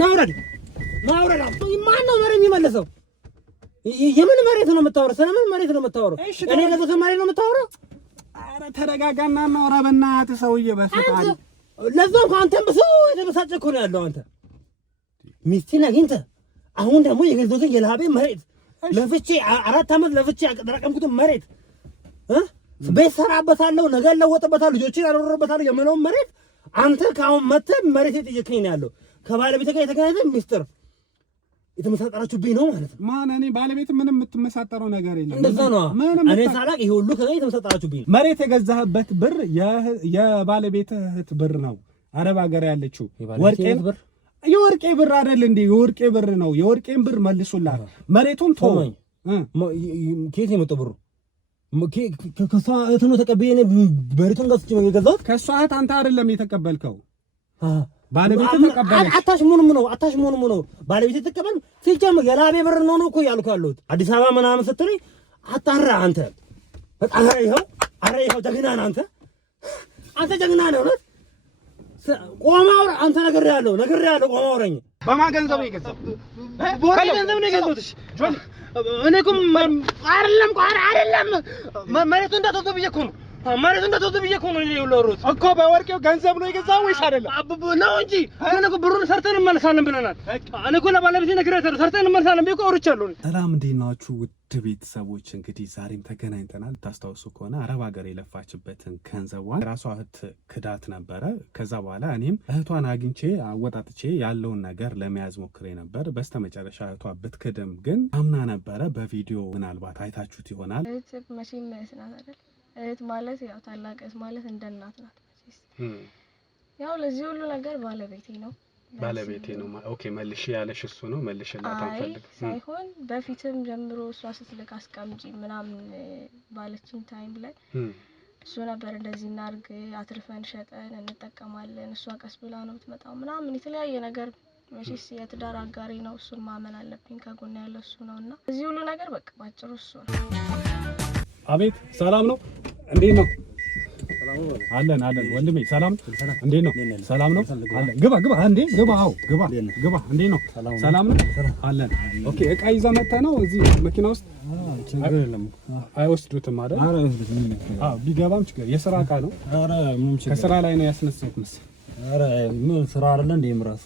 ናውረድ ማን ነው መሬት የሚመለሰው? የምን መሬት ነው የምታወራው? ስለምን መሬት ነው የምታወራው? እኔ ለዘፈን መሬት ነው የምታወራው? ኧረ ተረጋጋና እናውራ በእናትህ ሰውዬ። በፈጣሪ ለዛው አንተም ብዙ የተበሳጨ እኮ ነው ያለው። አንተ ሚስቴን አግኝተህ አሁን ደግሞ የገዛሁትን የላቤ መሬት ለፍቼ 4 ዓመት ለፍቼ ያቀረቀምኩትን መሬት ቤት ሰራበታለሁ፣ ነገ ለወጥበታለሁ፣ ልጆችን ያኖርበታለሁ የምለውን መሬት አንተ ካሁን መተህ መሬት እየጠየቀኝ ነው ያለው። ከባለቤት ጋር የተገናኘ ሚስጥር የተመሳጠራችሁብኝ ነው ማለት ነው። ማን? እኔ ባለቤት ምንም የምትመሳጠረው ነገር የለም። እንደዛ ነው። እኔ ሳላቅ ይሄ ሁሉ ከዛ የተመሳጠራችሁብኝ። መሬት የገዛህበት ብር የባለቤትህ እህት ብር ነው። አረብ ሀገር ያለችው የወርቄ ብር አይደል እንዴ? የወርቄ ብር ነው። የወርቄን ብር መልሱላት። መሬቱን ተወኝ። ከየት የመጣው ብሩ? ከሷ እህት ነው ተቀብዬ መሬቱን ገዝቼ ነው የገዛሁት። ከሷ እህት አንተ አይደለም የተቀበልከው፣ ባለቤት ተቀበለች። አታሽሙንም ነው ባለቤት ተቀበል። ሲጀምር የላቤ ብር ነው እኮ ያልኩ ያለሁት። አዲስ አበባ ምናምን ስትለኝ አጣራ አንተ በጣም ይኸው ጀግና ነህ አንተ ጀግና ነህ። እውነት ቆማው አንተ ነግሬሃለሁ ቆማው አውረኝ። በማን ገንዘብ ነው የገዛው? በወርቄ ገንዘብ ነው የገዛሁት። እኔ እኮ አይደለም መሬቱን እንዳትወስድ ብዬሽ እኮ ነው። መሬቱን እንዳትወስድ ብዬሽ እኮ ነው የለወሩት እኮ። በወርቄው ገንዘብ ነው የገዛው ወይስ አይደለም? ነው እንጂ እኔ እኮ ብሩን ሰርተን እንመለሳለን ብለናል። እኔ እኮ ለባለቤቴ ነግሬያታለሁ ሰርተን እንመለሳለን ብዬሽ እኮ አውርቻለሁ። ሰላም እንዴት ናችሁ ውድ ቤተሰቦች? እንግዲህ ዛሬም ተገናኝተናል። ታስታውሱ ከሆነ አረብ ሀገር የለፋችበትን ገንዘቧን ራሷ እህት ክዳት ነበረ። ከዛ በኋላ እኔም እህቷን አግኝቼ አወጣጥቼ ያለውን ነገር ለመያዝ ሞክሬ ነበር። በስተመጨረሻ እህቷ ብትክድም ግን አምና ነበረ። በቪዲዮ ምናልባት አይታችሁት ይሆናል። እህት መቼም መስናት አይደል? እህት ማለት ያው ታላቅ እህት ማለት እንደ እናት ናት። ያው ለዚህ ሁሉ ነገር ባለቤቴ ነው። ኦኬ መልሽ ያለሽ እሱ ነው። መልሽላት አንፈልግ ሳይሆን በፊትም ጀምሮ እሷ ስትልክ አስቀምጪ ምናምን ባለችኝ ታይም ላይ እሱ ነበር እንደዚህ እናርግ አትርፈን ሸጠን እንጠቀማለን፣ እሷ ቀስ ብላ ነው የምትመጣው ምናምን የተለያየ ነገር። መቼስ የትዳር አጋሪ ነው፣ እሱን ማመን አለብኝ። ከጎን ያለው እሱ ነውና እዚህ ሁሉ ነገር በቃ ባጭሩ እሱ ነው። አቤት ሰላም ነው። እንዴት ነው? አለን ወንድሜ ሰላም እንዴት ነው? ሰላም ነው አለን። ግባ እንዴ ግባ። አዎ ግባ። እንዴት ነው? ሰላም ነው አለን። ኦኬ እቃ ይዘህ መጥተህ ነው እዚህ መኪና ውስጥ? ችግር የለም። አይወስዱትም አይደል? ኧረ አይወስዱትም። አዎ ቢገባም ችግር የሥራ እቃ ነው። ኧረ ምንም ችግር ከሥራ ላይ ነው ያስነሳሁት መሰለኝ። ኧረ ምን ስራ አይደለ እንዴ ምራስ?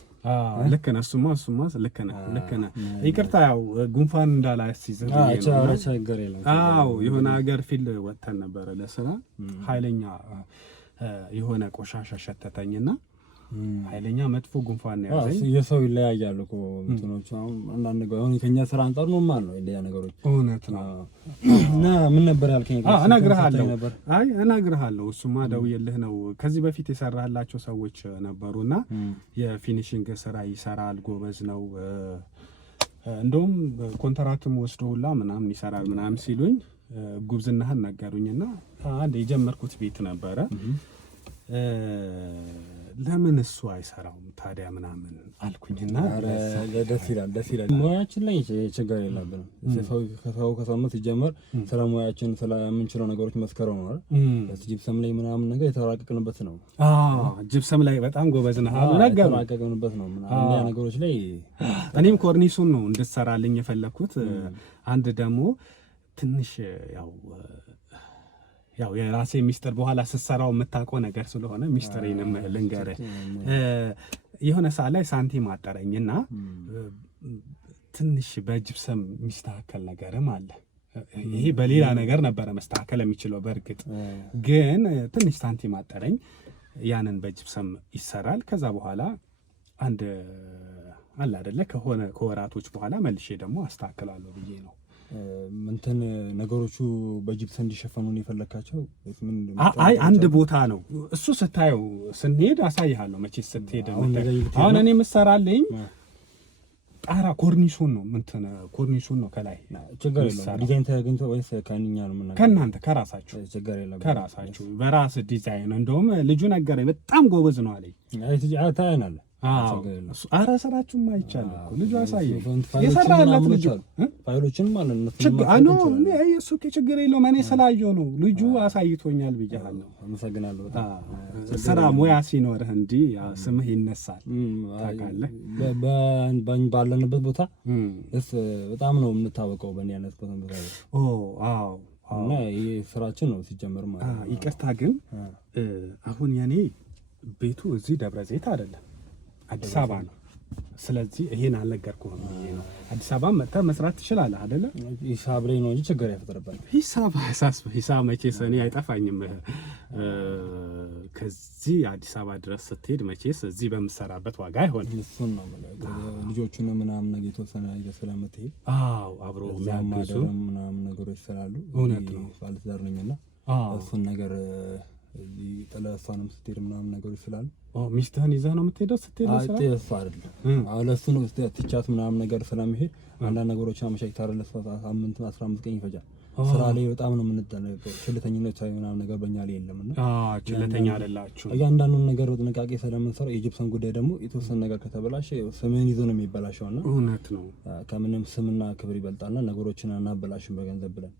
ልክ ነህ። እሱማ ልክ ነህ። ይቅርታ ያው ጉንፋን እንዳላስይዝህ ነው። ችግር የለም። አዎ የሆነ ሀገር ፊልድ ወጥተን ነበረ ለስራ። ኃይለኛ የሆነ ቆሻሻ ሸተተኝና ኃይለኛ መጥፎ ጉንፋን ነው ያዘኝ። የሰው ይለያያል እኮ እንትኖቹ። አንዳንድ ነገር አሁን ከኛ ስራ አንፃር ነው ማለት ነው እንደያ ነገሮች። እውነት ነው። እና ምን ነበር ያልከኝ? እነግርሃለሁ። እሱማ ደውዬልህ ነው። ከዚህ በፊት የሰራህላቸው ሰዎች ነበሩና የፊኒሺንግ ስራ ይሰራል፣ ጎበዝ ነው። እንደውም ኮንትራክትም ወስዶ ሁላ ምናምን ይሰራል ምናምን ሲሉኝ ጉብዝናህን ነገሩኝና አንድ የጀመርኩት ቤት ነበረ። ለምን እሱ አይሰራውም ታዲያ ምናምን አልኩኝና ደስ ይላል። ሙያችን ላይ ችግር የለብንም። ከሰው ሲጀመር ስለ ሙያችን ስለምንችለው ነገሮች መስከረው ነው አይደል? ጂፕሰም ላይ ምናምን ነገር የተራቀቅንበት ነው። ጂፕሰም ላይ በጣም ጎበዝ ነህ አሉ ነገር የተራቀቅንበት ነው ምናምን ያ ነገሮች ላይ እኔም ኮርኒሱን ነው እንድትሰራልኝ የፈለኩት። አንድ ደግሞ ትንሽ ያው የራሴ ሚስጥር በኋላ ስትሰራው የምታውቀው ነገር ስለሆነ ሚስጥሬንም ልንገርህ። የሆነ ሰዓት ላይ ሳንቲም አጠረኝና ትንሽ በጅብሰም የሚስተካከል ነገርም አለ። ይሄ በሌላ ነገር ነበረ መስተካከል የሚችለው በእርግጥ ግን ትንሽ ሳንቲም አጠረኝ። ያንን በጅብሰም ይሰራል። ከዛ በኋላ አንድ አለ አይደለ ከወራቶች በኋላ መልሼ ደግሞ አስተካክላለሁ ብዬ ነው። እንትን ነገሮቹ በጂፕሰም እንዲሸፈኑ ነው የፈለካቸው? አይ አንድ ቦታ ነው እሱ። ስታየው ስንሄድ አሳይሃለሁ። መቼስ ስትሄድ አሁን እኔ የምሰራልኝ ጣራ ኮርኒሱን ነው ከላይ። ችግር የለም። ዲዛይን ተገኝቶ ወይስ ከእኛ ነው የምናገኘው? ከእናንተ ከራሳችሁ? ችግር የለም። ከራሳችሁ በራስ ዲዛይን። እንደውም ልጁ ነገረኝ በጣም ጎበዝ ነው አለኝ። ታያናለህ ኧረ ስራችሁም አይቻልም እኮ ልጁ አሳየኝ የሰራላት ልጁ ፋይሎችን ማለት ነው። እሱ ችግር የለውም እኔ ስላየው ነው ልጁ አሳይቶኛል ብያለሁ። አመሰግናለሁ። ስራ ሙያ ሲኖርህ እንዲህ ስምህ ይነሳል ታውቃለህ። ባለንበት ቦታ በጣም ነው የምንታወቀው በእኔ አይነት ቦታ። አዎ እና ይሄ ስራችን ነው ሲጀመር ማለት ነው። ይቅርታ ግን አሁን የኔ ቤቱ እዚህ ደብረ ዘይት አይደለም አዲስ አበባ ነው። ስለዚህ ይሄን አልነገርኩህም ብዬ ነው። አዲስ አበባ መጥተህ መስራት ትችላለህ አይደለ? ሂሳብ ላይ ነው እንጂ ችግር ያፈጠረበት ሂሳብ መቼስ እኔ አይጠፋኝም። ከዚህ አዲስ አበባ ድረስ ስትሄድ መቼስ እዚህ በምሰራበት ዋጋ አይሆንም። እሱን ነው ልጆቹን ምናምን ነገር የተወሰነ ነገር ስለምትሄድ አብሮ የሚያግዙ ምናምን ነገሮች ስላሉ እውነት ነው ባለትዳር ነኝና እሱን ነገር እዚህ ጥለሷንም ስትሄድ ምናምን ነገሮች ስላሉ ሚስትህን ይዘህ ነው የምትሄደው? ስትሄድ እሱ አይደለም ለእሱ ነው ትቻት ምናምን ነገር ስለሚሄድ አንዳንድ ነገሮች አመቻችተህ ሳምንት 15 ቀን ይፈጃል። ስራ ላይ በጣም ነው የምንጠነቀቀው። ችልተኝነት ምናምን ነገር በእኛ ላይ የለምና ችልተኛ አይደላችሁ። እያንዳንዱን ነገር በጥንቃቄ ስለምንሰራው የጂፕሰም ጉዳይ ደግሞ የተወሰነ ነገር ከተበላሸ ስምህን ይዞ ነው የሚበላሸውና እውነት ነው ከምንም ስምና ክብር ይበልጣልና ነገሮችን አናበላሽም በገንዘብ ብለን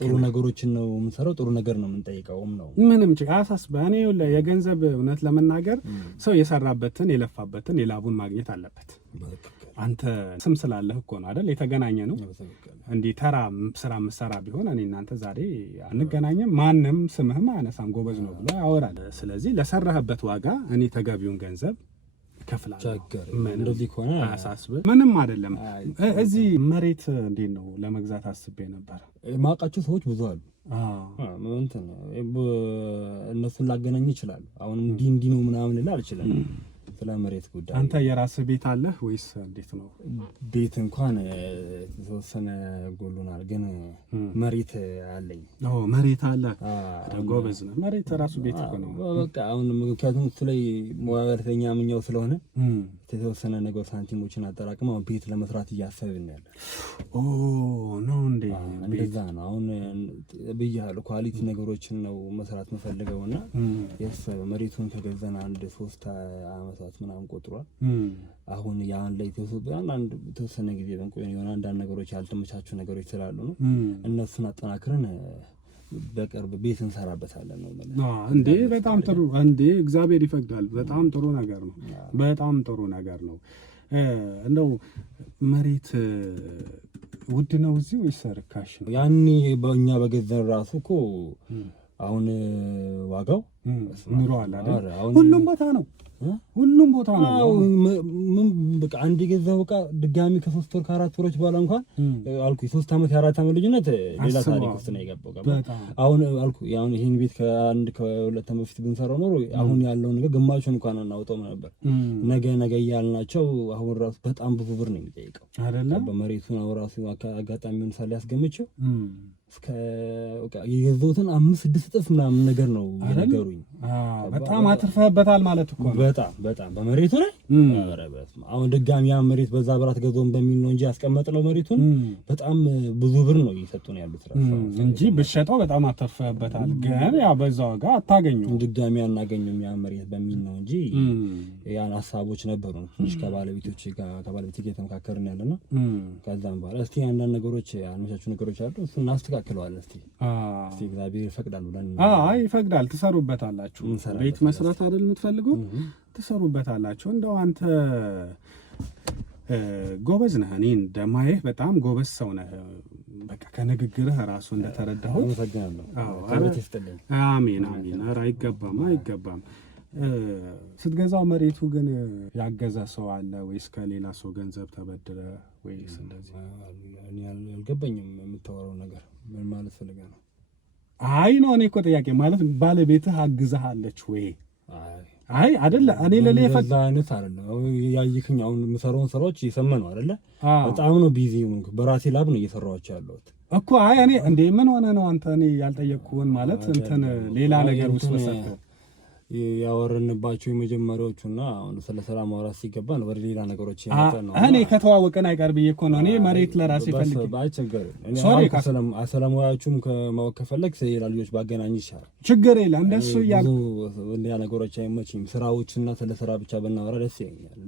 ጥሩ ነገሮችን ነው የምንሰራው። ጥሩ ነገር ነው የምንጠይቀውም ነው ምንም አያሳስብህ። እኔ የገንዘብ እውነት ለመናገር ሰው የሰራበትን የለፋበትን የላቡን ማግኘት አለበት። አንተ ስም ስላለህ እኮ ነው አይደል የተገናኘ ነው። እንዲህ ተራ ስራ ምሰራ ቢሆን እኔ እናንተ ዛሬ አንገናኝም። ማንም ስምህም አያነሳም ጎበዝ ነው ብሎ ያወራል። ስለዚህ ለሰራህበት ዋጋ እኔ ተገቢውን ገንዘብ እከፍላለሁ። እንደዚህ ከሆነ አያሳስብህ። ምንም አይደለም። እዚህ መሬት እንዴት ነው ለመግዛት አስቤ ነበር። ማውቃቸው ሰዎች ብዙ አሉ። እንትን እነሱን ላገናኝ ይችላል። አሁን እንዲህ ነው ምናምን ልል አልችልም። ስለ መሬት ጉዳይ አንተ የራስህ ቤት አለህ ወይስ እንዴት ነው? ቤት እንኳን የተወሰነ ጎሎናል፣ ግን መሬት አለኝ። መሬት አለ። ጎበዝ ነህ። መሬት ራሱ ቤት እኮ ነው። በቃ አሁን ምክንያቱም እሱ ላይ ሙያተኛ ምኛው ስለሆነ የተወሰነ ነገር ሳንቲሞችን አጠራቅም አሁን ቤት ለመስራት እያሰብን ያለ ነው እንዴ? እንደዛ ነው። አሁን ብያለሁ ኳሊቲ ነገሮችን ነው መስራት የምፈልገውና መሬቱን ከገዛን አንድ 3 አመታት ምናምን ቆጥሯል። አሁን ያን ላይ የተወሰነ ጊዜ በንቆይ የሆነ አንዳንድ ነገሮች ያልተመቻቹ ነገሮች ስላሉ ነው እነሱን አጠናክረን በቅርብ ቤት እንሰራበታለን ነው ማለት ነው። እንዴ በጣም ጥሩ እንዴ እግዚአብሔር ይፈቅዳል። በጣም ጥሩ ነገር ነው። በጣም ጥሩ ነገር ነው። እንደው መሬት ውድ ነው እዚህ ወይስ ርካሽ ነው? ያኔ በእኛ በገዛን ራሱ እኮ አሁን ዋጋው ኑሮ አለ አይደል? ሁሉም ቦታ ነው። ሁሉም ቦታ ነው። ምን በቃ አንድ የገዛው ዕቃ ድጋሚ ከ3 ወር ከ4 ወሮች በኋላ እንኳን አልኩ የ3 ዓመት የ4 ዓመት ልጅነት ሌላ ታሪክ ውስጥ ነው የገባው። አሁን አልኩ አሁን ይሄን ቤት ከ1 ከ2 ዓመት በፊት ብንሰራው ኖሮ አሁን ያለው ነገር ግማሹን እንኳን አናውጣው ነበር። ነገ ያልናቸው አሁን ራሱ በጣም ብዙ ብር ነው የሚጠይቀው አይደለም? በመሬቱን አሁን ራሱ አጋጣሚውን ሳለ ያስገምቸው እስከ የገዛሁትን 5-6 እጥፍ ምናምን ነገር ነው የነገሩኝ። በጣም አትርፈህበታል ማለት እኮ ነው። በጣም በመሬቱ ላይ አሁን ድጋሚ ያ መሬት በዛ ብራት ገዛውን በሚል ነው እንጂ ያስቀመጥነው መሬቱን በጣም ብዙ ብር ነው እየሰጡን ያሉት እንጂ ብትሸጠው በጣም አትርፈህበታል። ግን ያ በዛ ዋጋ አታገኙም፣ ድጋሚ አናገኙም ያ መሬት በሚል ነው እንጂ ያን ሀሳቦች ነበሩ። ትንሽ ከባለቤቴ ጋር የተመካከርን ያለና ከዛም በኋላ እስቲ አንዳንድ ነገሮች አልመቻቹ ነገሮች አሉ እሱን እናስተካክለዋለን። እስቲ እግዚአብሔር ይፈቅዳል ብለን ይፈቅዳል። ትሰሩበታላችሁ። ቤት መስራት አይደል የምትፈልጉ? ትሰሩበታላችሁ። እንደው አንተ ጎበዝ ነህ። እኔ እንደማየህ በጣም ጎበዝ ሰው ነህ። በቃ ከንግግርህ ራሱ እንደተረዳሁት። አሜን። ኧረ አይገባም። ስትገዛው መሬቱ ግን ያገዛ ሰው አለ ወይስ ከሌላ ሰው ገንዘብ ተበድረ ወይስ እንደዚህ? እኔ አልገባኝም የምታወራው ነገር ምን ማለት ፈልገህ ነው? እኔ እኮ ጥያቄ ማለት ባለቤትህ አግዛሃለች ወይ? አይደለ እኔ ለኔ ፈዛ አይነት አይደለም። ያይክኝ አሁን የምሰራውን ስራዎች እየሰማነው አይደለ? በጣም ነው ቢዚ ሆንኩ። በራሴ ላብ ነው እየሰራኋቸው ያለሁት እኮ። እኔ እንዴ ምን ሆነ ነው አንተ? እኔ ያልጠየቅኩህን ማለት እንትን ሌላ ነገር ውስጥ መሰከረ ያወረንባቸው የመጀመሪያዎቹና አሁን ስለ ስራ ማውራት ሲገባን ወደ ሌላ ነገሮች ይመጣል ነው። እኔ ከተዋወቀን አይቀር ብዬ እኮ ነው። እኔ መሬት ለራሴ ፈልጌ ባይቸገር ሶሪ አሰላሙያችሁም ከማወቅ ከፈለግ ሌላ ልጆች ባገናኝ ይሻላል። ችግር የለም እንደሱ ያሉ እንዲያ ነገሮች አይመችም። ስራዎችና ስለ ስራ ብቻ ብናወራ ደስ ይለኛል።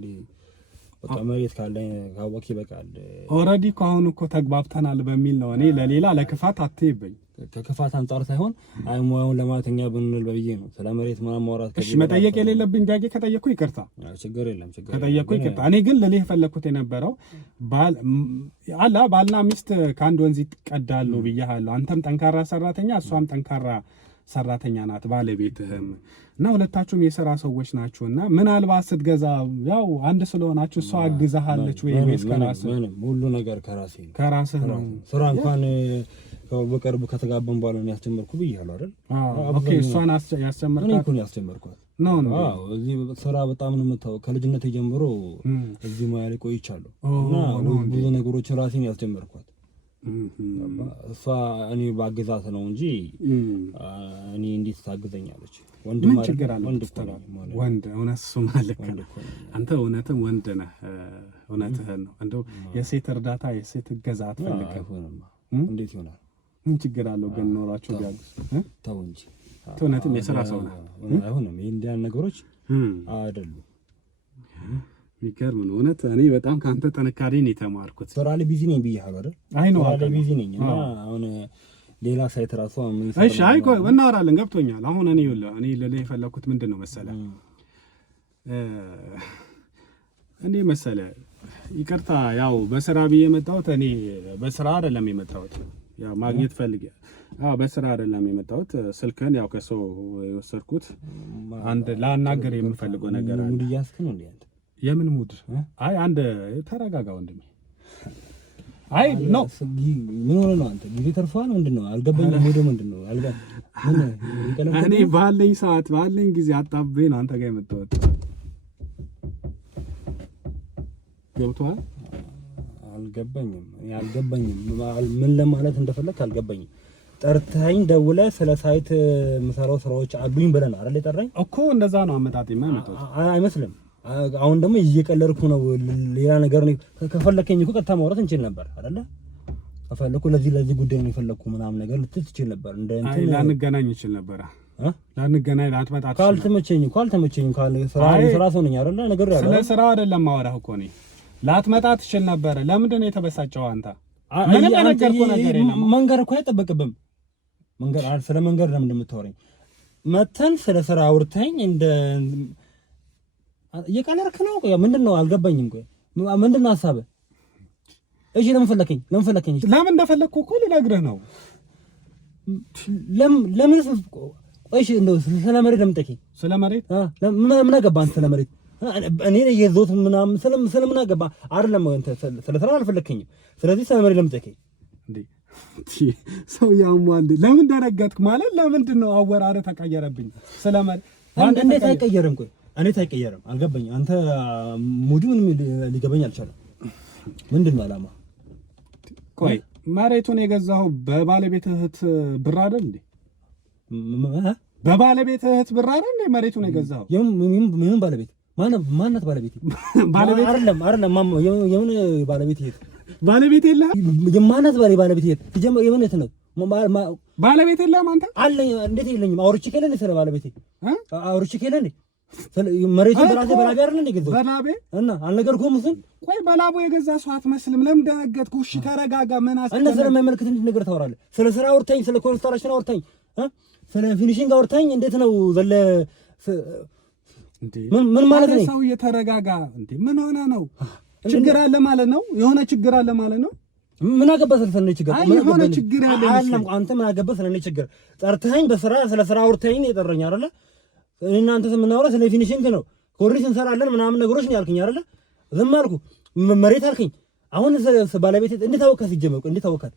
በቃ መሬት ካለኝ ካወቅ ይበቃል። ኦልሬዲ እኮ አሁን እኮ ተግባብተናል በሚል ነው። እኔ ለሌላ ለክፋት አትይብኝ። ከክፋት አንጻር ሳይሆን አይሞያውን ለማተኛ ብንል በብዬ ነው። ስለ መሬት ማውራት እሺ፣ መጠየቅ የሌለብኝ ጥያቄ ከጠየቅኩ ይቅርታ። ችግር የለም ከጠየቅኩ ይቅርታ። እኔ ግን ለሌላ የፈለኩት የነበረው ባልና ሚስት ከአንድ ወንዝ ይቀዳሉ ብያለሁ። አንተም ጠንካራ ሰራተኛ፣ እሷም ጠንካራ ሰራተኛ ናት ባለቤትህም እና ሁለታችሁም የሥራ ሰዎች ናችሁና ምናልባት ስትገዛ ያው አንድ ስለሆናችሁ እሷ አግዛሃለች ወይ ወይስ ከራስህ? ሁሉ ነገር ከራስህ ነው። ስራ እንኳን በቅርብ ከተጋባን በኋላ ነው ያስጀመርኩ ብያለሁ አይደል? ኦኬ፣ እሷን ያስጀመርካት? እኔ እኮ ነው ያስጀመርኳት። አዎ፣ እዚህ ስራ በጣም ነው የምታውቀው። ከልጅነቴ ጀምሮ እዚህ ሙያ ላይ ቆይቻለሁ እና ብዙ ነገሮች ራሴን ያስጀመርኳት እሷ እኔ ባግዛት ነው እንጂ እኔ እንዴት ታግዘኛለች? ወንድ እውነት እሱ ማለት አንተ እውነትም ወንድ ነህ። እውነትህን ነው። እንደው የሴት እርዳታ የሴት እገዛ አትፈልግም? እንዴት ይሆናል? ምን ችግር አለው ግን ኖራችሁ ቢያግዝ? ተው እንጂ እውነትም የሥራ ሰው ነህ። አይሆንም። ይሄ እንዲያን ነገሮች አይደሉም። የሚገርም ነው እውነት። እኔ በጣም ከአንተ ጥንካሬ ነው የተማርኩት። ስራ ላይ ቢዚ ነኝ ብያለሁ አይደል? አይ ነው ስራ ላይ ቢዚ ነኝ እና አሁን ሌላ ሳይት ራሱ እሺ፣ አይ ቆይ እናወራለን። ገብቶኛል። አሁን እኔ ልልህ የፈለኩት ምንድን ነው መሰለህ? እኔ መሰለህ ይቅርታ፣ ያው በስራ ብዬ የመጣሁት እኔ በስራ አይደለም የመጣሁት። ያው ማግኘት ፈልጌ በስራ አይደለም የመጣሁት። ስልክህን ያው ከሰው የወሰድኩት አንድ ላናገር የምፈልገው ነገር አለ። ሙድ እያስክ ነው እንዴ አንተ? የምን ሙድ? አይ አንድ ተረጋጋ ወንድሜ። አይ ኖ ምን ሆነ ነው አንተ? ጊዜ ተርፏል። ምንድነው አልገባኝም። ሙድ ምንድነው? እኔ ባለኝ ሰዓት ባለኝ ጊዜ አጣብቤ ነው አንተ ጋር የመጣሁት። ገብቶሃል? አልገባኝም። ምን ለማለት እንደፈለክ አልገባኝም። ጠርተኸኝ ደውለህ ስለ ሳይት የምሰራው ስራዎች አሉኝ ብለህ ነው አይደል የጠራኝ? እኮ እንደዛ ነው አመጣጤማ የመጣሁት። አይመስልም። አሁን ደግሞ እየቀለድኩ ነው። ሌላ ነገር ነው። ከፈለከኝ እኮ ቀጥታ ማውራት እንችል ነበር አይደለ? ከፈለኩ ለዚህ ጉዳይ ነው የፈለኩ ምናምን ነገር ልትል ትችል ነበር። እንደ እንትን ላንገናኝ ይችል ነበር። ላንገናኝ ላትመጣ ካልተመቸኝ ስራ ሰው ነኝ አይደለ? ነገር ያለው ስለ ስራ አይደለም ማወራህ እኮ ነው። ላትመጣ ትችል ነበር። ለምንድን ነው የተበሳጨው አንተ? ምንም ነገርኩህ ነገር የለም። መንገር እኮ አይጠበቅብም። ስለ መንገር ለምን እንደምታወራኝ መተን ስለ ስራ አውርተኝ እንደ እየቀለድክ ነው። ቆይ ምንድነው? አልገባኝም። ቆይ ምንድነው ሐሳብህ? እሺ ለምን ፈለከኝ? ለምን እንደፈለኩ እኮ ልነግርህ ነው። ለምን እሺ እንደው ስለ መሬት ለምን ጠይቀኝ? ስለ መሬት ምን አገባህ? ስለ መሬት እኔ የዞት ምናምን ስለምን አገባ? አይደለም አንተ ስለ ስራ አልፈለከኝም። ስለዚህ ስለ መሬት ለምን ጠይቀኝ? እንዴ ሰው ያሟል። ለምን ደረጋትክ ማለት ለምንድን ነው? አወራረ ተቀየረብኝ። ስለ መሬት እንዴት አይቀየርም? ቆይ እንዴት አይቀየርም? አልገባኝም። አንተ ሙዱ ምንም ሊገባኝ አልቻለም። ምንድነው ዓላማ? ቆይ መሬቱን የገዛኸው በባለቤትህ እህት ብር አይደል እንዴ? በባለቤትህ እህት ብር አይደል እንዴ መሬቱን የገዛኸው? የምን ባለቤት? ማናት ባለቤት? ባለቤት አይደለም የምን ባለቤት? ይሄ ባለቤት የለህ? የማናት ባለቤት? ይሄ ትጀምር የምን እህት ነው? ባለቤት የለህም አንተ? አለኝ። እንዴት የለኝም? አውርቼ ከሌለ ስለ ባለቤቴ አውርቼ ከሌለ መሬቱ በላቤ አይደል እንዴ ገዛው? በላቤ እና አልነገርኩህም? እሱን ቆይ በላቡ የገዛ ሰው አትመስልም። ለምን ደነገጥኩ? እሺ ተረጋጋ። ምን አስቀረ? እና ስለማይመለከት እንዴት ነገር ታወራለህ? ስለ ስራ አውርተኝ፣ ስለ ኮንስትራክሽን አውርተኝ፣ ስለ ፊኒሺንግ አውርተኝ። እንዴት ነው ዘለ ምን ማለት ነው? ሰው እየተረጋጋ እንዴ? ምን ሆነ ነው? ችግር አለ ማለት ነው? የሆነ ችግር አለ ማለት ነው? ምን አገባህ ስለኔ ችግር? ምን ሆነ ችግር ያለ አይደለም። አንተ ምን አገባህ ስለኔ ችግር? ጠርተኸኝ ስለ ስራ አውርተኝ ነው የጠራኝ አይደለ? እናንተ የምናወራ ስለ ፊኒሺንግ ነው። ኮርኒስ እንሰራለን ምናምን ነገሮች ነው ያልከኝ አይደለ? ዝም አልኩ። መሬት አልከኝ። አሁን ባለቤቴ እንዴት ታወቃት? ሲጀመር እንዴት ታወቃት?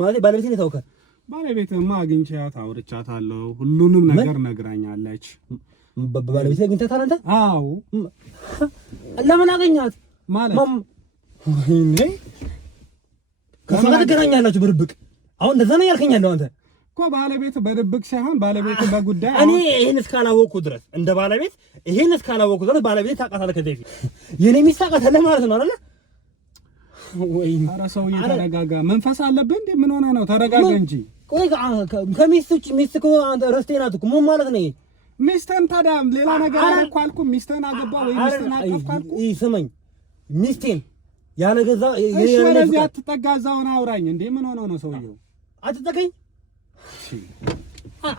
ማለት ባለቤቴ እንዴት ታወቃት? ባለቤትማ አግኝቻት አውርቻታለሁ። ሁሉንም ነገር ነግራኛለች። ባለቤቴ አግኝታታል አንተ? አዎ። ለምን አገኛት ማለት ወይኔ ከሰው ጋር ትገናኛላችሁ ብርብቅ። አሁን እንደዛ ነው ያልከኝ ያለው አንተ እኮ ባለቤት በድብቅ ሳይሆን ባለቤት በጉዳይ እኔ ይሄን እስካላወቅኩ ድረስ እንደ ባለቤት ይሄን እስካላወቅኩ ድረስ ባለቤት ታውቃታለህ። ከዚህ በፊት የኔ ሚስት ታውቃታለህ ማለት ነው አይደል? ወይ ኧረ ሰውዬ ተረጋጋ። መንፈስ አለብህ እንዴ? ምን ሆነ ነው? ተረጋጋ እንጂ። ቆይ ከሚስት ውጭ ሚስት እኮ አንተ ረስቴ ናት እኮ ምን ማለት ነው? ሚስትህን ታዲያ ሌላ ነገር አደረኩ አልኩ? ሚስትህን አገባ ወይ ሚስትህን አቀፍኩ አልኩ? ስመኝ ሚስቴን ያለ ገዛ እሺ፣ ወደዚህ አትጠጋ፣ እዛው አውራኝ እንዴ። ምን ሆነ ነው ሰውዬው? አትጠቀኝ።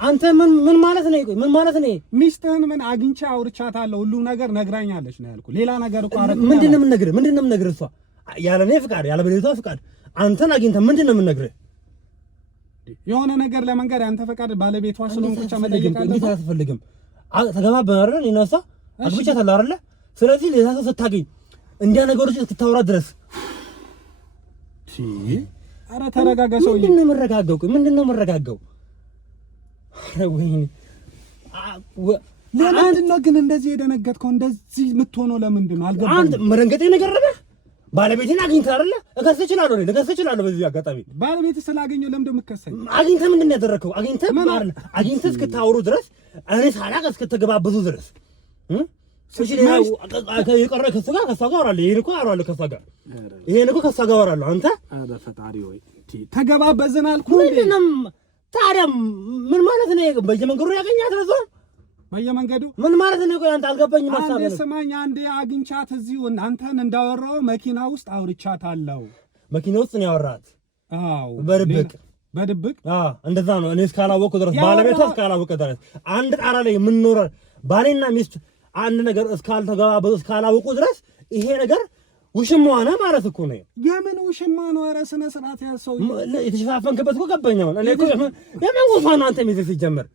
አንተ ምን ማለት ነው? ምን ማለት ነው? ሚስትህን ምን አግኝቼ አውርቻታለሁ፣ ሁሉ ነገር ነግራኛለች ነው ያልኩ። ሌላ ነገር እኮ አረ ምንድን ነው የምንነግርህ? እሷ ያለ እኔ ፍቃድ ያለ በሌቷ ፍቃድ አንተን አግኝተህ ምንድን ነው የምንነግርህ? የሆነ ነገር ለመንገር አንተ ፈቃድ ባለቤቷ ስለሆንኩ ብቻ መጠየቅ አለ። እንዴት አትፈልግም? ተገባበን አይደል? እኔና እሷ አግብቻታለሁ አይደል? ስለዚህ ሌላ ሰው ስታገኝ እንዲያ ነገሮች እስክታወራ ድረስ አረ ተረጋጋ ሰውዬ። ምንድን ነው የምረጋጋው? ምንድን ነው የምረጋጋው? ወይኔ ለምንድን ነው ግን እንደዚህ የደነገጥከው? እንደዚህ የምትሆነው ለምንድን ነው አልገባኝም። አንተ መረንገጤ ነገር ረበህ ባለቤቴን አግኝተህ አይደለ? እከስህ እችላለሁ እኔ ልከስህ እችላለሁ። በዚህ አጋጣሚ ባለቤትህ ስላገኘሁ ለምን እንደምትከሰኝ? አግኝተህ ምንድን ነው ያደረግከው? አግኝተህ እስክታወሩ ድረስ እኔ ሳላቅ እስክትገባበዙ ድረስ የቀረ ከእሱ ጋር ከእሷ ጋር አወራለሁ። ይሄን እኮ አወራለሁ ከእሷ ጋር ይሄን እኮ ከእሷ ጋር አወራለሁ። አንተ በፈጣሪ ወይ ተገባበዝን አልኩህ እንዴ? ታዲያ ምን ማለት ነው? በየመንገዱ ያገኛት ነው በየመንገዱ ምን ማለት ነው? ቆይ አንተ አልገባኝም። ሐሳብ ነው ስማኝ፣ አንዴ አግኝቻት እዚሁ አንተን እንዳወራው መኪና ውስጥ አውርቻታለሁ። መኪና ውስጥ ነው ያወራት? አዎ በድብቅ እንደዛ ነው። እኔ እስካላወቅኩ ድረስ ባለቤቷ እስካላወቀ ድረስ አንድ ጣራ ላይ የምንኖር ባሌና ሚስት አንድ ነገር እስካልተገባበዙ እስካላወቁ ድረስ ይሄ ነገር ውሽማ ሆነ ማለት እኮ ነው። የምን ውሽማ ነው? ኧረ ስነ ስርዓት ያሰው የተሸፋፈንክበት እኮ ገባኝ። አሁን እኔ እኮ የምን ጉፋን አንተ ሚስት ሲጀመር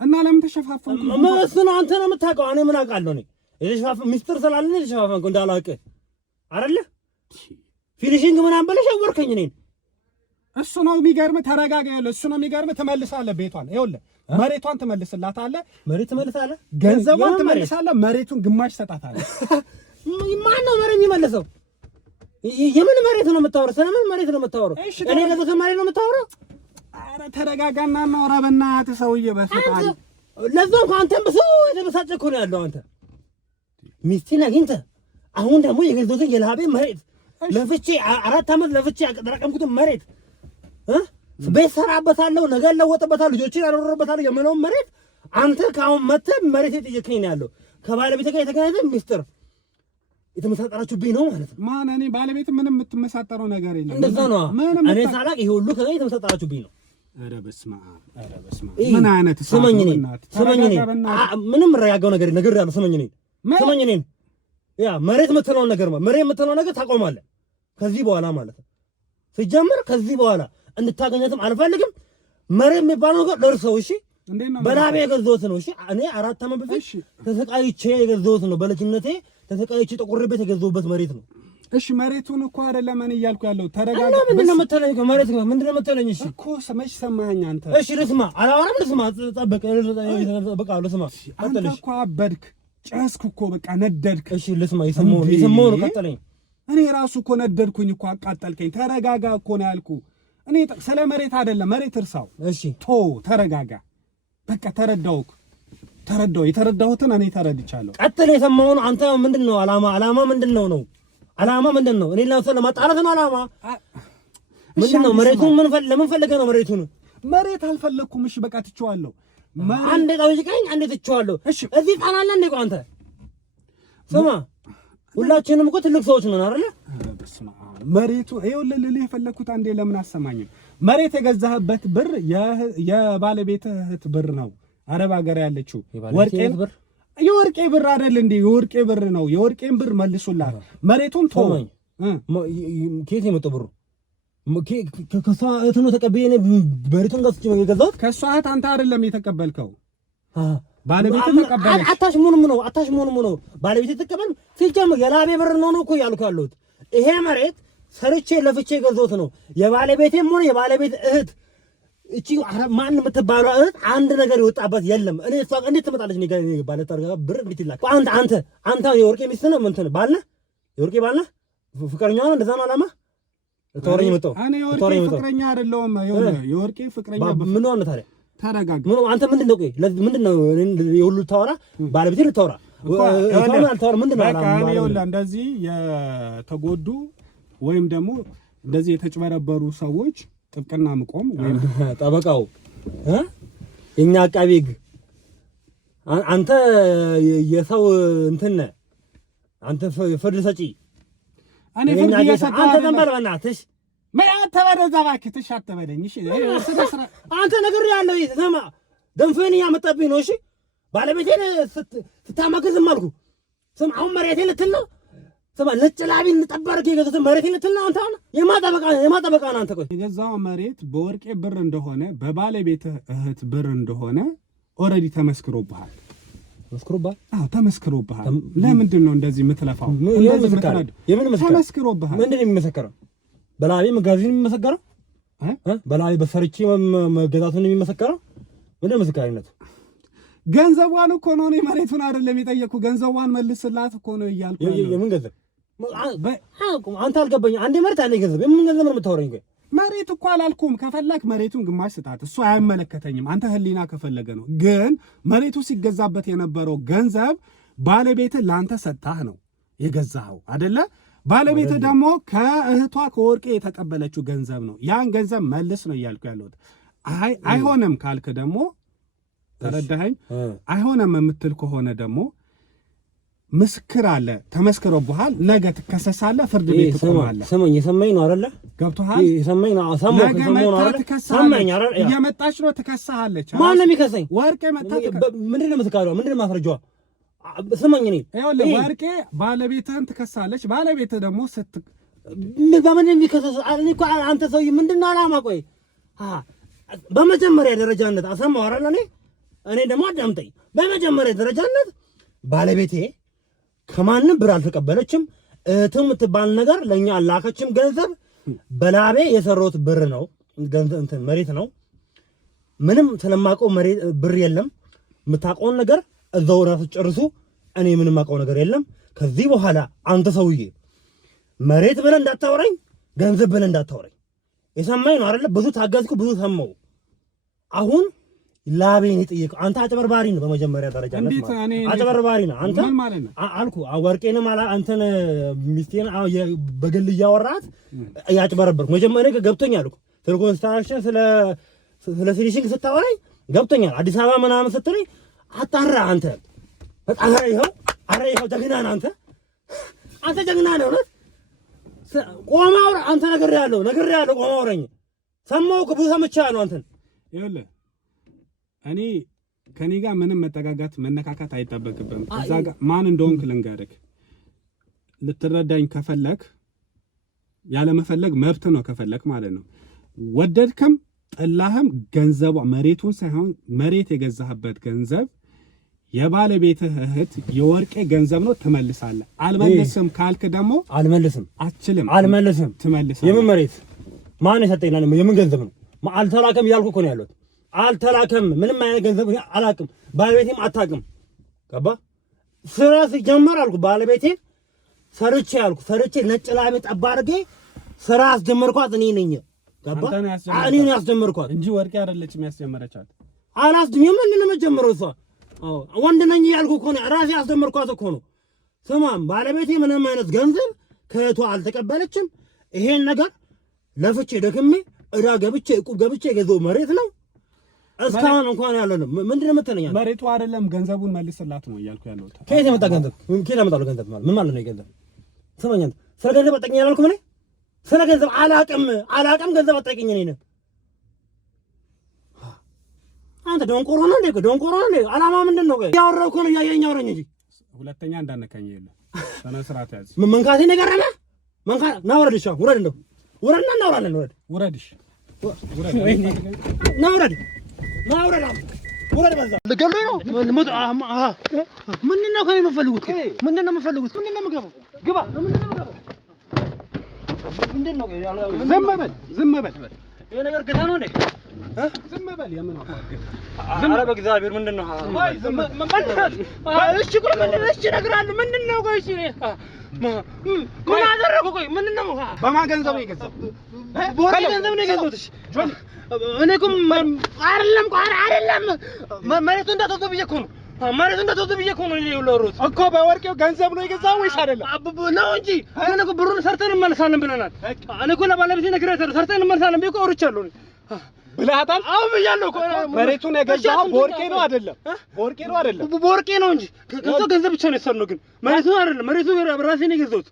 እና ለምን ተሸፋፈንኩ? እሱ ነው አንተ ነው የምታውቀው። እኔ ምን አውቃለሁ? እኔ የተሸፋፈን ሚስጥር ስላለ ነው የተሸፋፈንኩ እንዳላውቅህ አይደለ? ፊኒሺንግ ምናምን ብለሽ አወርከኝ እኔን። እሱ ነው የሚገርምህ። ተረጋጋ። ይኸውልህ እሱ ነው የሚገርምህ። ትመልሳለህ ቤቷን፣ ይኸውልህ መሬቷን ትመልስላታለህ። መሬት ትመልሳለህ፣ ገንዘቧን ትመልሳለህ፣ መሬቱን ግማሽ ትሰጣታለህ። ማን ነው መሬት የሚመልሰው? የምን መሬት ነው የምታወራው? ስለምን መሬት ነው የምታወራው? እኔ ለዘከ መሬት ነው የምታወራው? ኧረ ተረጋጋና እናውራ በእናትህ ሰውዬ። በፈጣሪ ለዛው እንኳን አንተም ብዙ የተበሳጨ እኮ ነው ያለው። አንተ ሚስቴን አግኝተህ አሁን ደግሞ የገዛሁትን የላቤን መሬት ለፍቼ 4 ዓመት ለፍቼ ያቀረቀምኩትን መሬት ቤት ሰራበታለሁ፣ ነገ ለወጥበታለሁ፣ ልጆችን አኖርበታለሁ የምለውን መሬት አንተ ከአሁን መተህ መሬት የጠየቀኝ ነው ያለው። ከባለቤት ጋር የተገናኘ ሚስጥር የተመሳጠራችሁብኝ ነው ማለት ነው። ማን? እኔ ባለቤት ምንም የምትመሳጠረው ነገር የለም። እንደዛ ነው። እኔ ሳላቅ ይሄ ሁሉ ከዛ የተመሳጠራችሁብኝ ነው። ኧረ በስመ አብ ምን አይነት ስመኝ ምንም ረጋጋው ነገር ያለው ስመኝ እኔን ያ መሬት የምትለውን ነገር ታቆማለህ ከዚህ በኋላ ማለት ነው። ሲጀምር ከዚህ በኋላ እንድታገኘትም አልፈልግም። መሬት የሚባለው ነገር ደርሰው እሺ፣ በላቤ የገዛሁት ነው። እሺ እኔ 4 ዓመት በፊት ተሰቃይቼ የገዛሁት ነው። በልጅነቴ ተሰቃይቼ ጥቁር ቤት የገዛሁበት መሬት ነው። እሺ መሬቱን እኮ አይደለም እኔ እያልኩ ያለው ተረጋጋ። ምንድን ነው የምትለኝ? መሬት ምንድን ነው የምትለኝ? እሺ እኮ መች ሰማኸኝ አንተ? እሺ ልስማ፣ አላወራም። ልስማ፣ ጠብቅ፣ በቃ ልስማ። አንተ እኮ አበድክ፣ ጨስኩ እኮ በቃ ነደድክ። እሺ ልስማ፣ የሰማሁ ነው። ቀጠለኝ። እኔ ራሱ እኮ ነደድኩኝ እኮ አቃጠልከኝ። ተረጋጋ እኮ ነው ያልኩ። እኔ ስለ መሬት አይደለም፣ መሬት እርሳው። እሺ ተረጋጋ። በቃ ተረዳው። የተረዳሁትን እኔ ተረድቻለሁ። ቀጥል። የሰማሁ ነው። አንተ ምንድን ነው ዓላማ ምንድን ነው? ዓላማ ምንድን ነው? እኔ ለምሳሌ ለማጣላት ነው ዓላማ ምንድን ነው? መሬቱን ለምን ፈልገህ ነው? መሬት አልፈለኩም። እሺ በቃ ትቼዋለሁ። አንዴ ጠይቀኝ፣ አንዴ ትቼዋለሁ። እዚህ ጣናለ እንዴ? ቆይ አንተ ስማ፣ ሁላችንም እኮ ትልቅ ሰዎች ነን አይደለ? በስመ አብ። መሬቱ ይኸውልህ ልልህ የፈለኩት አንዴ ለምን አሰማኝም? መሬት የገዛህበት ብር የባለቤትህ እህት ብር ነው። አረብ ሀገር ያለችው የወርቄ ብር አይደል እንዴ? የወርቄ ብር ነው። የወርቄን ብር መልሱላት። መሬቱን ተወኝ። ከየት የመጣው ብሩ? ከሷ እህት ነው ተቀብዬ እኔ መሬቱን ገዝቼ የገዛሁት። ከሷ እህት አንተ አይደለም የተቀበልከው፣ ባለቤት ተቀበለች። አታሽሙንም ነው ባለቤት ተቀበል። ሲጀምር የላቤ ብር ነው እኮ ያልኩ ያለሁት። ይሄ መሬት ሰርቼ ለፍቼ የገዛሁት ነው። የባለቤቴም ሆነ የባለቤት እህት እቺ ማን የምትባለው እህት አንድ ነገር ይወጣበት የለም። እኔ እሷ እንዴት ትመጣለች? እኔ ጋር ባለ ታርጋ ብር እንዴት ይላል? አንተ የወርቄ ሚስት ነው ምን ባልነህ? የወርቄ ባልነህ ፍቅረኛዋ ነው። እንደዛ ነው ዓላማ። ተወረኝ መጣው እኔ የወርቄ ፍቅረኛ አይደለሁም። የወርቄ ፍቅረኛ ምን ሆነ ታዲያ? ተረጋጋ። ምን አንተ ምንድነው? ቆይ ምንድነው የሁሉ ታወራ ባለቤቴ ልታወራ ምንድነው? እንደዚህ የተጎዱ ወይም ደግሞ እንደዚህ የተጭበረበሩ ሰዎች ጥብቅና መቆም ወይም ጠበቃው የኛ አቃቤ ሕግ አንተ የሰው እንትን አንተ ፍርድ ሰጪ እኔ ፍርድ እየሰጠሁ አንተ ተንበል በእናትሽ አንተ በደዛ እባክህ ትሻተበለኝ። እሺ አንተ ነገር ያለው ይሰማ ደንፈን ያመጣብኝ ነው። እሺ ባለቤቴን ስታማክር ዝም አልኩ። ስም አሁን መሬቴን ልትል ነው። ስማ ለጭላቢን ተጠባርክ የገዛት መሬቴን ልትል ነው። አንተ የማጠበቃ ነው አንተ። ቆይ የገዛው መሬት በወርቄ ብር እንደሆነ በባለቤት እህት ብር እንደሆነ ኦልሬዲ ተመስክሮብሃል። መስክሮብሃል? አዎ ተመስክሮብሃል። ለምንድን ነው እንደዚህ የምትለፋው? የምን መስክር? ተመስክሮብሃል። ምንድን ነው የሚመሰከረው? በላቤ መጋዚን የሚመሰከረው በላቤ በሰርቼ መገዛቱን የሚመሰከረው ምንድን ነው ምስክርነቱ? ገንዘቧን እኮ ነው። እኔ መሬቱን አይደለም የጠየኩ፣ ገንዘቧን መልስላት እኮ ነው እያልኩ። የምን ገንዘብ? አንተ አልገባኝ። አንዴ መሬት አለ ገንዘብ። የምን ገንዘብ ነው የምታወራኝ? ቆይ መሬት እኮ አላልኩም። ከፈለክ መሬቱን ግማሽ ስጣት፣ እሱ አያመለከተኝም። አንተ ህሊና ከፈለገ ነው። ግን መሬቱ ሲገዛበት የነበረው ገንዘብ ባለቤትህ ለአንተ ሰጣህ ነው የገዛኸው አይደለ? ባለቤትህ ደግሞ ከእህቷ ከወርቄ የተቀበለችው ገንዘብ ነው። ያን ገንዘብ መልስ ነው እያልኩ ያለሁት። አይሆንም ካልክ ደግሞ ተረዳኸኝ? አይሆንም የምትል ከሆነ ደግሞ ምስክር አለ፣ ተመስክሮብሃል። ነገ ትከሰሳለህ፣ ፍርድ ቤት ትቆማለህ። ስማኝ፣ የሰማኝ ነው አይደለ? ገብቶሃል? የሰማኝ ነው። ሰማኝ አይደል? እየመጣች ነው ትከሳለች። ማን ነው የሚከሰኝ? ወርቄ መጣ። ምንድን ነው ምስክሯ? ምንድን ነው ማስረጃዋ? ስማኝ፣ እኔ ይኸውልህ ወርቄ ባለቤትህን ትከሳለች። ባለቤትህ ደግሞ በምን የሚከሰስ? እኔ እኮ አንተ ሰውዬ ምንድን ነው ዓላማ? ቆይ በመጀመሪያ ደረጃነት አሰማው አይደል? እኔ ደግሞ አዳምጠኝ። በመጀመሪያ ደረጃነት ባለቤቴ ከማንም ብር አልተቀበለችም። እህትም የምትባል ነገር ለኛ አላከችም። ገንዘብ በላቤ የሰራሁት ብር ነው፣ ገንዘብ እንትን መሬት ነው። ምንም ስለማውቀው መሬት ብር የለም። የምታውቀውን ነገር እዛው ራሱ ጨርሱ። እኔ ምንም አውቀው ነገር የለም። ከዚህ በኋላ አንተ ሰውዬ መሬት ብለህ እንዳታወራኝ፣ ገንዘብ ብለህ እንዳታወራኝ። የሰማኝ ነው አይደለ? ብዙ ታገዝኩ፣ ብዙ ሰማው። አሁን ላቤን ይጠይቀው። አንተ አጭበርባሪ ነው። በመጀመሪያ ደረጃ አጭበርባሪ ነው አንተ አልኩ። ወርቄንም አንተን ሚስቴን በግል እያወራት ያጭበረበርኩ። መጀመሪያ ገብቶኛል እኮ ስለ ኮንስትራክሽን ስለ ፊኒሽንግ ስታወራኝ ገብቶኛል። አዲስ አበባ ምናምን ስትለኝ አጣራ። አንተ በጣም ይኸው ጀግና ነህ አንተ ጀግና ነህ እውነት። ቆማ አውራ አንተ። ነግሬሃለሁ ቆማ አውራኝ። ሰማሁ እኮ ብዙ ሰምቻለሁ አንተን። ይኸውልህ እኔ ከኔ ጋር ምንም መጠጋጋት መነካካት አይጠበቅብም። እዛ ጋር ማን እንደሆንክ ልንገርህ። ልትረዳኝ ከፈለክ ያለ መፈለግ መብት ነው፣ ከፈለክ ማለት ነው። ወደድክም ጠላህም ገንዘቧ መሬቱን ሳይሆን መሬት የገዛህበት ገንዘብ የባለቤትህ እህት የወርቄ ገንዘብ ነው፣ ትመልሳለህ። አልመልስም ካልክ ደግሞ አልመልስም፣ አልመልስም፣ ትመልሳለህ። የምን መሬት ማን የሰጠኝ? የምን ገንዘብ ነው? አልተላከም እያልኩ እኮ ነው ያለሁት። አልተላከም። ምንም አይነት ገንዘብ አላውቅም። ባለቤቴም አታውቅም። ገባ? ስራ ሲጀመር አልኩ ባለቤቴ ሰርቼ ነጭ ላቤ ጠባ አድርጌ ስራ አስጀመርኳት። እኔ ነኝ። ገባ? እኔ ነኝ ያስጀመርኳት እንጂ ወርቄ አይደለችም ያስጀመረቻት። አላስድም። ምን ነው መጀመረው? እሷ ወንድ ነኝ ያልኩ እኮ ነው። ራሴ ያስጀመርኳት እኮ ነው። ስማም ባለቤቴ ምንም አይነት ገንዘብ ከእህቷ አልተቀበለችም። ይሄን ነገር ለፍቼ ደክሜ እዳ ገብቼ እቁብ ገብቼ የገዛው መሬት ነው። እስካሁን እንኳን ያለንም ምንድን ነው የምትለኝ? መሬቱ አይደለም ገንዘቡን መልስላት ነው እያልኩ ያለሁት። ከየት የመጣ ገንዘብ? ከየት ያመጣው ገንዘብ? ማለት ምን ማለት ነው? ገንዘብ ስማኝ፣ ስለ ገንዘብ አጠቅኝ ያላልኩም እኔ። ስለ ገንዘብ አላቅም። ገንዘብ አጠቅኝ እኔ ነኝ። አንተ ደንቆሮ ነው እንዴ? ደንቆሮ ነው እንዴ? አላማ ምንድን ነው? ያወራው እኮ ነው ያየኝ አውራኝ እንጂ ሁለተኛ እንዳነካኝ የለ። ሰነ ስርዓት ያዝ። መንካቴ ነገር አለ። ና ውረድሽ፣ ውረድ፣ እንደው ውረድና እናወራለን። ውረድሽ፣ ና ውረድ። በዛ ልገሉ ነው። ምንድን ነው ከእኔ የምትፈልጉት? ምንድን ነው የምትፈልጉት? ምንድን ነው የምገባው? ግባ። ምንድን ነው? ዝም በል። ይሄ ነገር ገታ ነው እንዴ? ዝም በል የምን አባክ ኧረ በእግዚአብሔር ምንድን ነው? እሺ ቆይ እሺ እነግርሃለሁ። ምንድን ነው? ቆይ እሺ ምን አደረኩ? ቆይ ምንድን ነው? በማን ገንዘብ ነው የገዛው? በወርቄ ገንዘብ ነው የገዛሁት። እኔ እኮ አይደለም መሬቱን እንዳትወስዱ ብዬሽ እኮ ነው። መሬቱን እንዳትወስዱ ብዬሽ እኮ ነው የለወሩት እኮ። በወርቄው ገንዘብ ነው የገዛው ወይስ አይደለም? ነው እንጂ ግን እኮ ብሩን ሰርተን እንመልሳለን ብለናል። እኔ እኮ ለባለቤቴ ነግሬያታለሁ። ሰርተን እንመልሳለን ብዬሽ እኮ አውርቻለሁ ብለሃታል? አዎ ብያለሁ እኮ። መሬቱን የገዛው በወርቄ ነው አይደለም? በወርቄ ነው አይደለም? በወርቄ ነው እንጂ ከዛ ገንዘብ ብቻ ነው የሰርነው። ግን መሬቱን አይደለም። መሬቱን ራሴ ነው የገዛሁት።